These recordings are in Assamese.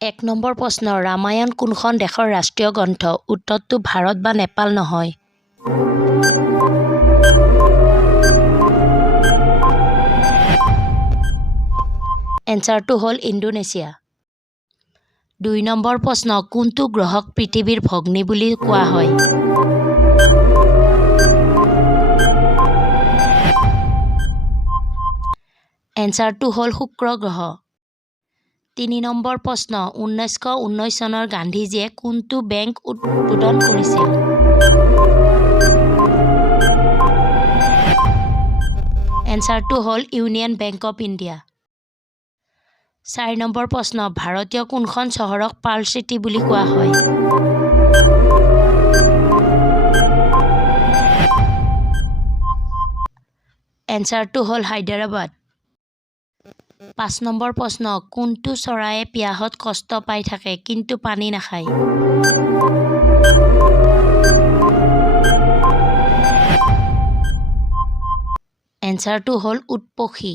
এক নম্বৰ প্ৰশ্ন ৰামায়ণ কোনখন দেশৰ ৰাষ্ট্ৰীয় গ্ৰন্থ উত্তৰটো ভাৰত বা নেপাল নহয় এনসাৰটো হ'ল ইণ্ডোনেছিয়া ২ নম্বৰ প্ৰশ্ন কোনটো গ্ৰহক পৃথিৱীৰ ভগ্নী বুলি কোৱা হয় এনসাৰটো হ'ল শুক্ৰ গ্ৰহ ৩ নম্বৰ প্ৰশ্ন ১৯১৯ চনৰ গান্ধীজীয়ে কোনটো বেংক উদ্বোধন কৰিছিল এনসাৰটো হ'ল union bank of India ৪ number প্ৰশ্ন ভাৰতীয় কোনখন চহৰক পাৰ্ল চিটি বুলি কোৱা হয় এনসাৰটো হ'ল হায়দৰাবাদ ৫ নম্বৰ প্ৰশ্ন কোনটো চৰাইয়ে পিয়াহত কষ্ট পাই থাকে কিন্তু পানী নাখায় এনসাৰটো হ'ল উট পক্ষী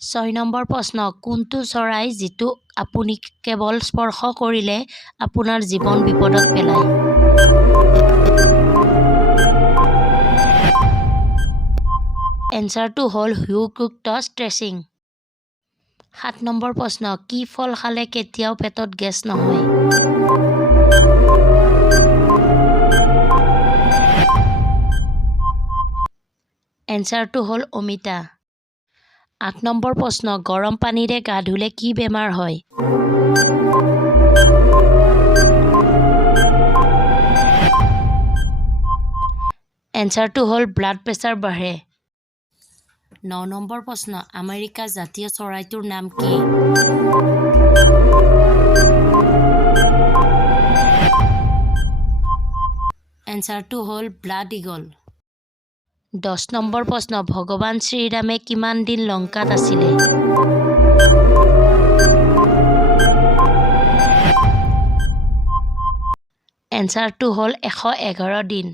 ৬ নম্বৰ প্ৰশ্ন কোনটো চৰাই যিটো আপুনি কেৱল স্পৰ্শ কৰিলে আপোনাৰ জীৱন বিপদত পেলায় এনসাৰটো হ'ল হিউযুক্ত ষ্ট্ৰেচিং ৭ নম্বৰ প্ৰশ্ন কি ফল খালে কেতিয়াও পেটত গেছ নহয় এনসাৰটো হ'ল অমিতা ৮ নম্বৰ প্ৰশ্ন গৰম পানীৰে গা ধুলে কি বেমাৰ হয় এনসাৰটো হ'ল ব্লাড প্ৰেছাৰ বাঢ়ে ৯ নম্বৰ প্ৰশ্ন আমেৰিকাৰ জাতীয় চৰাইটোৰ নাম কি এনসাৰটো হ'ল ব্লাড ইগল ১০ নম্বৰ প্ৰশ্ন ভগৱান শ্ৰীৰামে কিমান দিন লংকাত আছিলে এনসাৰটো হ'ল ১১১ দিন